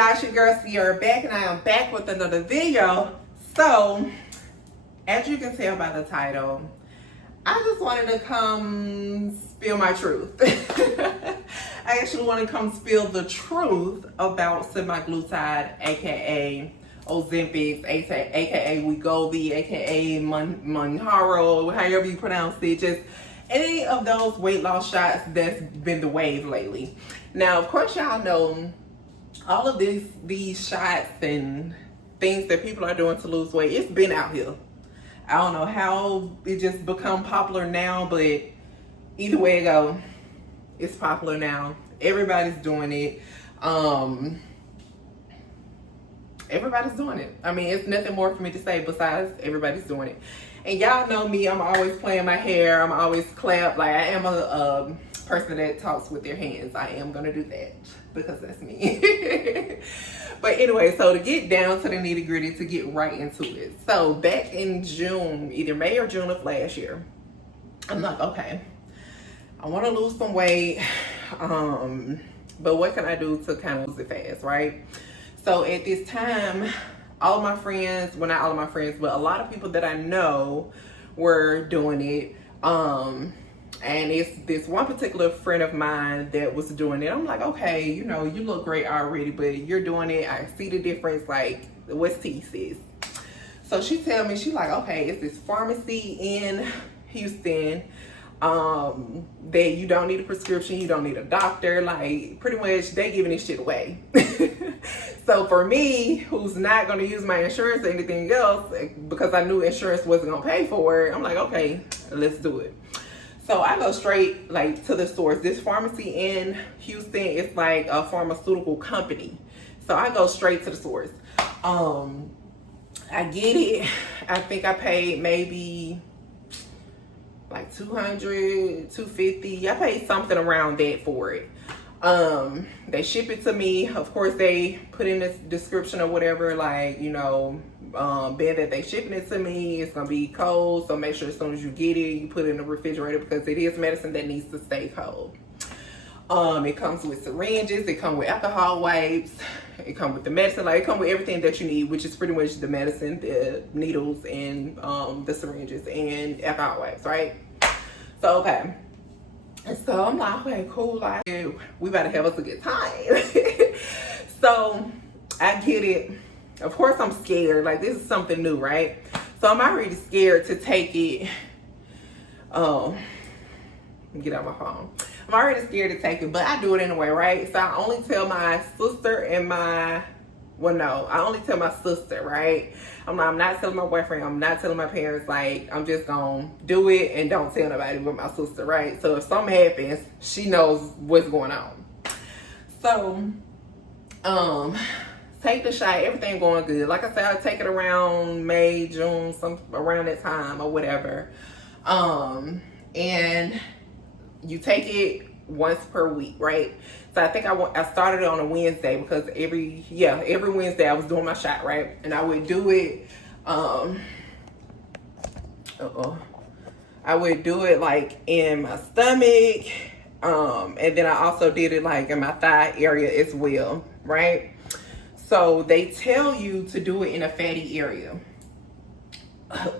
y'all? It's your girl Sierra back, and I am back with another video. So, as you can tell by the title, I just wanted to come spill my truth. I actually want to come spill the truth about semiglutide, aka Ozempic, aka WeGovy, aka Monjaro, however you pronounce it. Just any of those weight loss shots that's been the wave lately. Now, of course, y'all know all of these shots and things that people are doing to lose weight. It's been out here. I don't know how it just become popular now, but either way it go, it's popular now. Everybody's doing it. Everybody's doing it. I mean, it's nothing more for me to say besides everybody's doing it. And y'all know me, I'm always playing my hair. I'm always clap. Like, I am a person that talks with their hands. I am gonna do that because that's me. But anyway, so to get down to the nitty gritty, to get right into it. So back in June, either May or June of last year, I'm like, okay, I want to lose some weight, but what can I do to kind of lose it fast, right? So at this time, all of my friends, well, not all of my friends, but a lot of people that I know were doing it. And it's this one particular friend of mine that was doing it. I'm like, okay, you know, you look great already, but you're doing it. I see the difference. Like, what's tea, sis? So she tell me, she's like, okay, it's this pharmacy in Houston that you don't need a prescription, you don't need a doctor. Like, pretty much they giving this shit away. So for me, who's not going to use my insurance or anything else, because I knew insurance wasn't going to pay for it, I'm like, okay, let's do it. So I go straight like to the source. This pharmacy in Houston is like a pharmaceutical company. So I go straight to the source. I get it. I think I paid maybe like $200, $250. I paid something around that for it. They ship it to me. Of course, they put in this description or whatever, like, you know, being that they shipping it to me, it's gonna be cold, so make sure as soon as you get it, you put it in the refrigerator because it is medicine that needs to stay cold. It comes with syringes, it comes with alcohol wipes, it comes with the medicine, like it comes with everything that you need, which is pretty much the medicine, the needles, and the syringes and alcohol wipes, right? So okay. And so I'm like, okay, cool, like we better have us a good time. So I get it. Of course I'm scared, like this is something new, right? So I'm already scared to take it. Get out my phone. I'm already scared to take it, but I do it anyway, right? So I only tell my sister and my, well, no, I only tell my sister, right? I'm not telling my boyfriend, I'm not telling my parents, like, I'm just gonna do it and don't tell nobody but my sister, right? So if something happens, she knows what's going on. So, take the shot, everything going good. Like I said, I take it around May, June, around that time or whatever. And you take it once per week, right? So I think I started it on a Wednesday because every Wednesday I was doing my shot, right? And I would do it, I would do it like in my stomach, and then I also did it like in my thigh area as well, right? So they tell you to do it in a fatty area.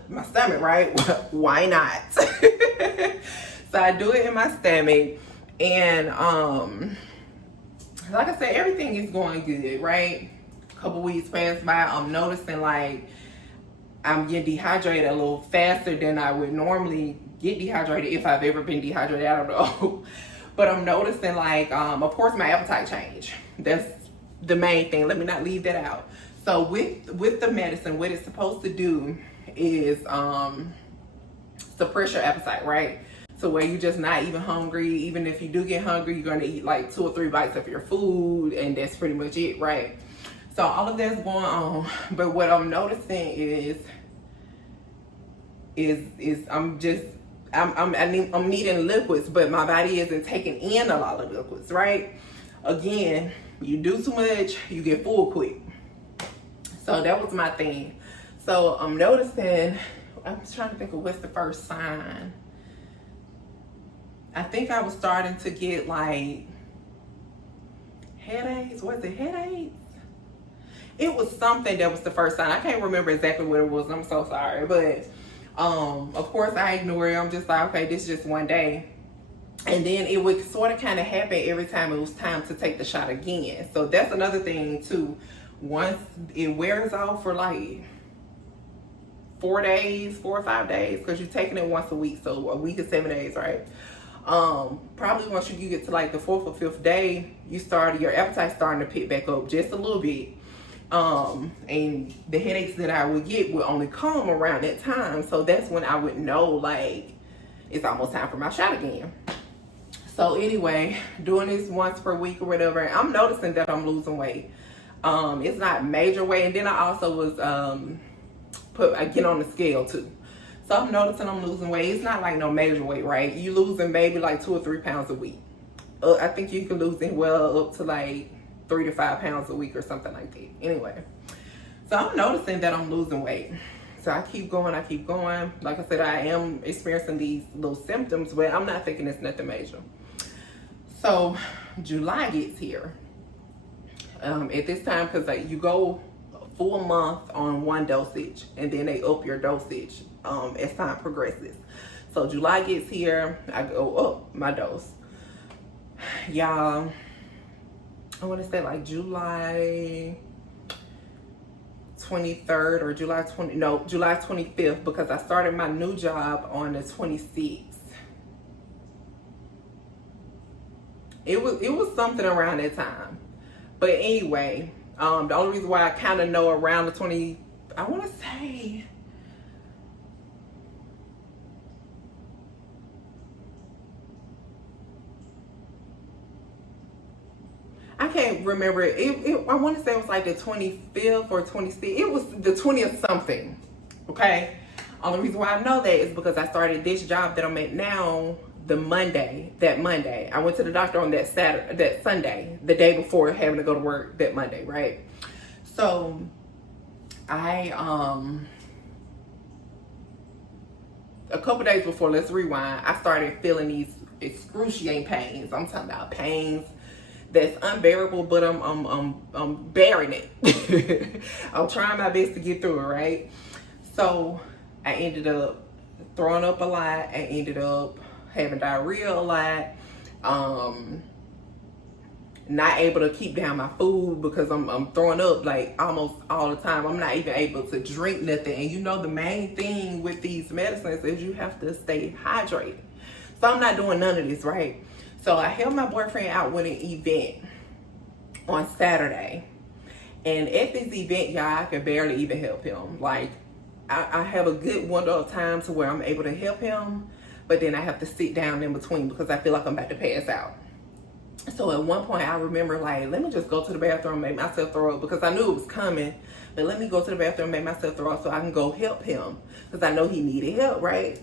My stomach, right? Why not? So I do it in my stomach, and like I said, everything is going good, right? A couple weeks pass by, I'm noticing like I'm getting dehydrated a little faster than I would normally get dehydrated if I've ever been dehydrated, I don't know. But I'm noticing like, of course my appetite changed. That's the main thing. Let me not leave that out. So with the medicine, what it's supposed to do is suppress your appetite, right? So where you're just not even hungry. Even if you do get hungry, you're gonna eat like 2 or 3 bites of your food, and that's pretty much it, right? So all of that's going on. But what I'm noticing is I'm needing liquids, but my body isn't taking in a lot of liquids, right? Again, you do too much, you get full quick. So that was my thing. So I'm noticing, I'm trying to think of what's the first sign. I think I was starting to get like headaches. Was it headaches? it was something that was the first sign. I can't remember exactly what it was. I'm so sorry. But of course I ignored it. I'm just like, okay, this is just one day. And then it would sort of kind of happen every time it was time to take the shot again. So that's another thing too. Once it wears off for like 4 days, 4 or 5 days, because you're taking it once a week, so a week is 7 days, right? Probably once you get to like the 4th or 5th day, your appetite starting to pick back up just a little bit. And the headaches that I would get would only come around that time. So that's when I would know like it's almost time for my shot again. So anyway, doing this once per week or whatever, I'm noticing that I'm losing weight. It's not major weight, and then I also was I get on the scale too. So I'm noticing I'm losing weight. It's not like no major weight, right? You losing maybe like 2 or 3 pounds a week. I think you can lose it well up to like 3 to 5 pounds a week or something like that. Anyway, so I'm noticing that I'm losing weight. So I keep going. Like I said, I am experiencing these little symptoms, but I'm not thinking it's nothing major. So July gets here. At this time, because like you go a full month on one dosage, and then they up your dosage as time progresses. So July gets here, I go up my dose. Y'all, I want to say like July 23rd or July 25th, because I started my new job on the 26th. It was something around that time. But anyway, the only reason why I kind of know around the I want to say, I can't remember. I want to say it was like the 25th or 26th. It was the 20th something. Okay. Only reason why I know that is because I started this job that I'm at now that Monday. I went to the doctor on that Sunday, the day before having to go to work that Monday, right? So I a couple days before, let's rewind, I started feeling these excruciating pains. I'm talking about pains that's unbearable, but I'm bearing it. I'm trying my best to get through it, right? So I ended up throwing up a lot. I ended up having diarrhea a lot. Not able to keep down my food because I'm throwing up like almost all the time. I'm not even able to drink nothing. And you know the main thing with these medicines is you have to stay hydrated. So I'm not doing none of this, right? So I helped my boyfriend out with an event on Saturday. And at this event, y'all, I could barely even help him. Like, I have a good window of time to where I'm able to help him, but then I have to sit down in between because I feel like I'm about to pass out. So at one point I remember like, let me just go to the bathroom and make myself throw up, because I knew it was coming, but let me go to the bathroom and make myself throw up so I can go help him, because I know he needed help, right?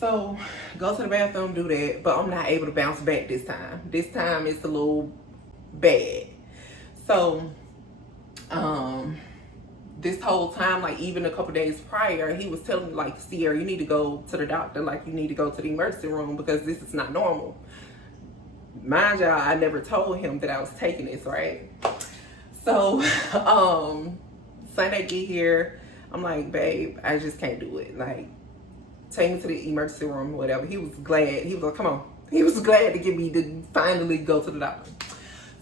So go to the bathroom, do that, but I'm not able to bounce back this time. This time it's a little bad. So this whole time, like even a couple days prior, he was telling me like, Sierra, you need to go to the doctor, like you need to go to the emergency room because this is not normal. Mind y'all, I never told him that I was taking this, right? So Sunday get here, I'm like, babe, I just can't do it. Like, take me to the emergency room or whatever. He was glad. He was like, come on. He was glad to get me to finally go to the doctor.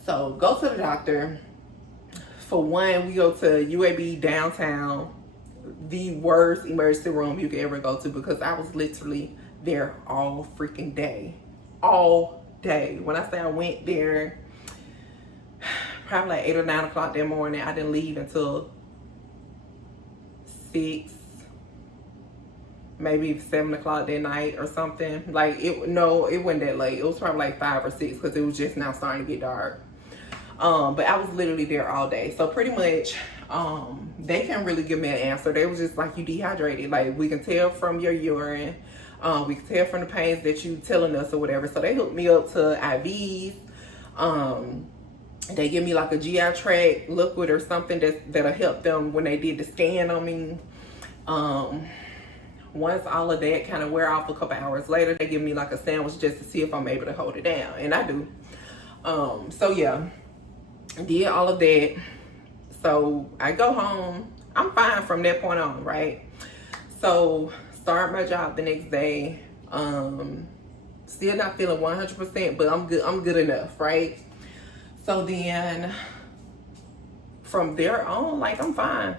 So go to the doctor. For one, we go to UAB downtown, the worst emergency room you could ever go to, because I was literally there all freaking day. All day. When I say I went there, probably like 8 or 9 o'clock that morning. I didn't leave until 6, maybe 7 o'clock that night or something. Like, it wasn't that late. It was probably like 5 or 6 because it was just now starting to get dark. But I was literally there all day. So pretty much, they can't really give me an answer. They was just like, you dehydrated. Like, we can tell from your urine. We can tell from the pains that you telling us or whatever. So they hooked me up to IVs. They give me like a GI tract liquid or something that'll help them when they did the scan on me. Once all of that kind of wear off a couple hours later, they give me like a sandwich just to see if I'm able to hold it down. And I do. So yeah, did all of that. So I go home. I'm fine from that point on, right? So start my job the next day. Still not feeling 100%, but I'm good. I'm good enough, right? So then from there on, like, I'm fine.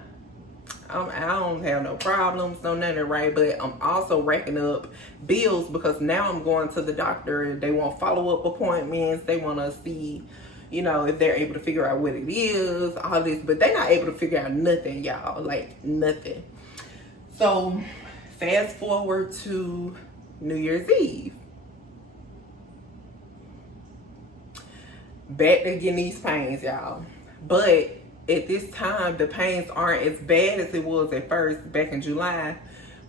I don't have no problems, no nothing, right? But I'm also racking up bills because now I'm going to the doctor. They want follow-up appointments. They want to see, you know, if they're able to figure out what it is, all this. But they're not able to figure out nothing, y'all. Like, nothing. So fast forward to New Year's Eve. Back to getting these pains, y'all. But at this time, the pains aren't as bad as it was at first back in July.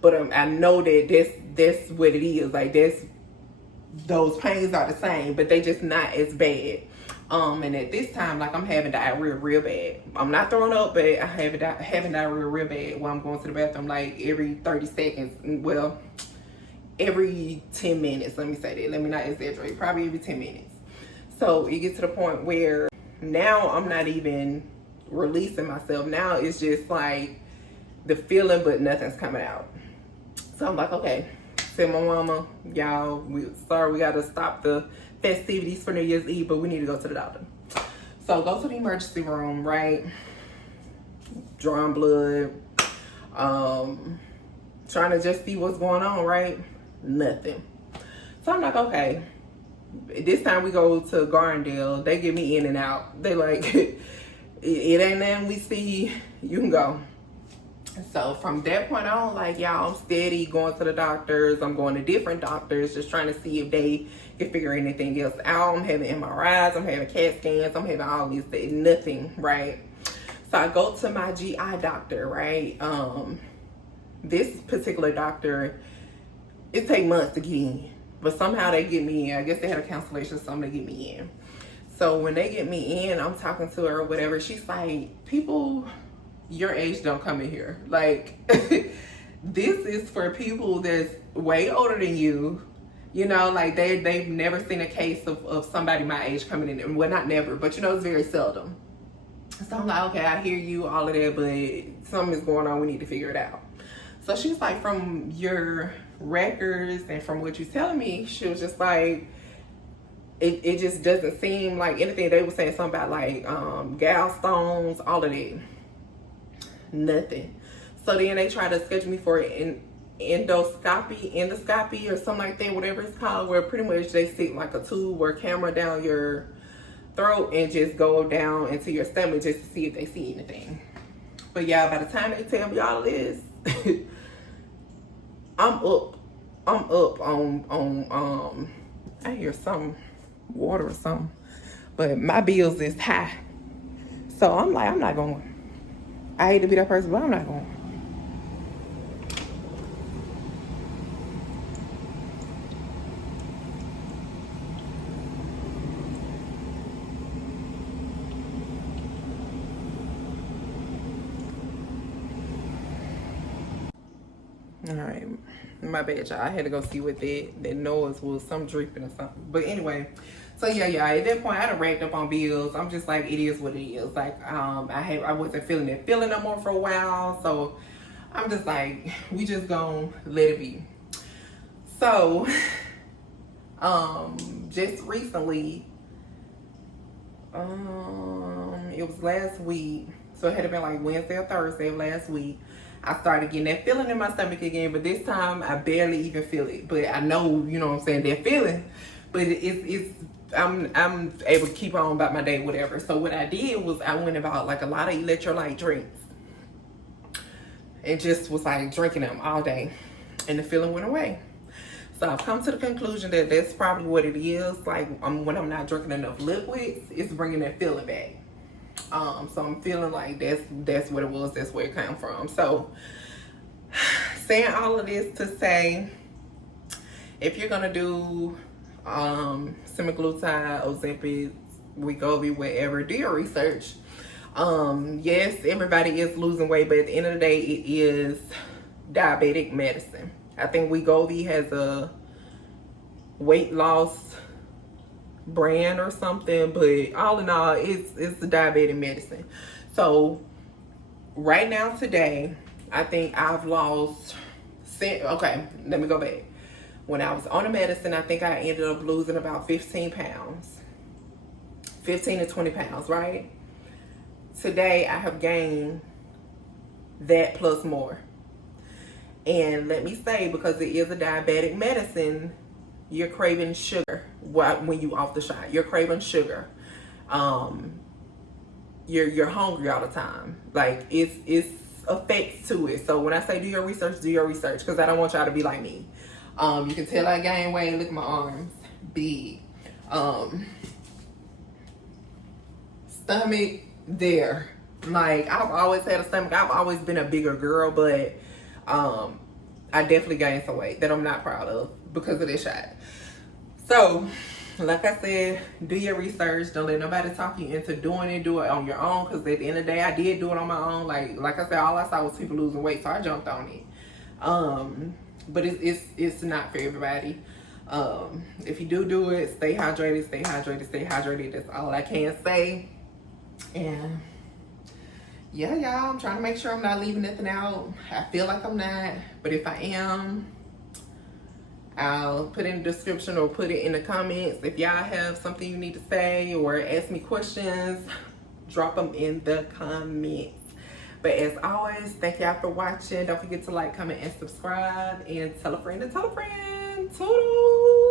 But I know that that's what it is. Like, those pains are the same, but they just not as bad. And at this time, like, I'm having diarrhea real bad. I'm not throwing up, but I having diarrhea real bad while I'm going to the bathroom, like, every 30 seconds. Well, every 10 minutes. Let me say that. Let me not exaggerate. Probably every 10 minutes. So it gets to the point where now I'm not even releasing myself. Now it's just like the feeling, but nothing's coming out. So I'm like, okay, tell my mama, y'all, we gotta stop the festivities for New Year's Eve, but we need to go to the doctor. So go to the emergency room, right? Drawing blood, trying to just see what's going on, right? Nothing. So I'm like, okay. This time we go to Gardendale. They get me in and out. They like, it ain't nothing we see. You can go. So from that point on, like, y'all, I'm steady going to the doctors. I'm going to different doctors, just trying to see if they can figure anything else out. I'm having MRIs. I'm having CAT scans. I'm having all these things. Nothing, right? So I go to my GI doctor, right? This particular doctor, it takes months to get in. But somehow they get me in. I guess they had a cancellation, so they get me in. So when they get me in, I'm talking to her or whatever. She's like, people your age don't come in here. Like, this is for people that's way older than you. You know, like, they've never seen a case of somebody my age coming in. Well, not never, but, you know, it's very seldom. So I'm like, okay, I hear you, all of that, but something is going on. We need to figure it out. So she's like, from your records and from what you're telling me, she was just like, it just doesn't seem like anything. They were saying something about like gallstones, all of that. Nothing. So then they tried to schedule me for an endoscopy or something like that, whatever it's called, where pretty much they stick like a tube or camera down your throat and just go down into your stomach just to see if they see anything. But yeah, by the time they tell me all this, I'm up on I hear some water or something, but my bills is high. So I'm like, I'm not going. I hate to be that person, but I'm not going. All right, my bad, y'all. I had to go see what that noise was, some dripping or something. But anyway, so yeah, at that point I done racked up on bills. I'm just like, it is what it is. Like, I wasn't feeling that feeling no more for a while, so I'm just like, we just gonna let it be. So just recently, it was last week, so it had been like Wednesday or Thursday of last week, I started getting that feeling in my stomach again, but this time I barely even feel it. But I know, you know what I'm saying, that feeling. But I'm able to keep on about my day, whatever. So what I did was I went about like a lot of electrolyte drinks. And just was like drinking them all day. And the feeling went away. So I've come to the conclusion that that's probably what it is. Like, when I'm not drinking enough liquids, it's bringing that feeling back. So I'm feeling like that's what it was, that's where it came from. So saying all of this to say, if you're gonna do semiglutide, Ozempic, WeGovy, whatever, do your research. Yes, everybody is losing weight, but at the end of the day, it is diabetic medicine. I think WeGovy has a weight loss brand or something, but all in all, it's the diabetic medicine. So right now today, I think I've lost, okay, let me go back. When I was on the medicine, I think I ended up losing about 15 pounds. 15 to 20 pounds, right? Today, I have gained that plus more. And let me say, because it is a diabetic medicine, you're craving sugar when you off the shot. You're craving sugar. You're hungry all the time. Like, it's effects to it. So when I say do your research, because I don't want y'all to be like me. You can tell I gained weight. Look at my arms, big. Stomach there. Like, I've always had a stomach. I've always been a bigger girl, but I definitely gained some weight that I'm not proud of because of this shot. So, like I said, do your research. Don't let nobody talk you into doing it. Do it on your own, because at the end of the day, I did do it on my own. Like I said, all I saw was people losing weight, so I jumped on it. But it's not for everybody. If you do it, stay hydrated, stay hydrated, stay hydrated. That's all I can say. And yeah, y'all, I'm trying to make sure I'm not leaving nothing out. I feel like I'm not, but if I am, I'll put in the description or put it in the comments. If y'all have something you need to say or ask me questions, drop them in the comments. But as always, thank y'all for watching. Don't forget to like, comment, and subscribe. And tell a friend to tell a friend. Toodles!